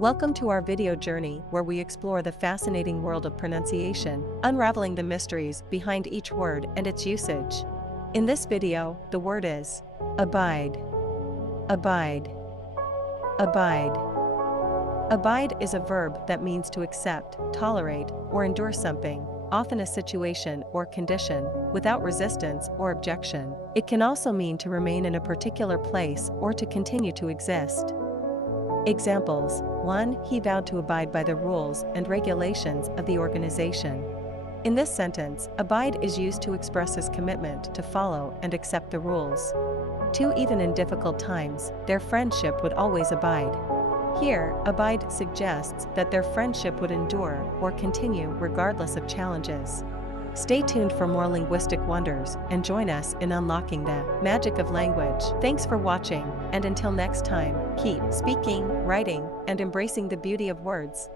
Welcome to our video journey where we explore the fascinating world of pronunciation, unraveling the mysteries behind each word and its usage. In this video, the word is abide. Abide. Abide. Abide is a verb that means to accept, tolerate, or endure something, often a situation or condition, without resistance or objection. It can also mean to remain in a particular place or to continue to exist. Examples: 1. He vowed to abide by the rules and regulations of the organization. In this sentence, abide is used to express his commitment to follow and accept the rules. 2. Even in difficult times, their friendship would always abide. Here, abide suggests that their friendship would endure or continue regardless of challenges. Stay tuned for more linguistic wonders and join us in unlocking the magic of language. Thanks for watching, and until next time, keep speaking, writing, and embracing the beauty of words.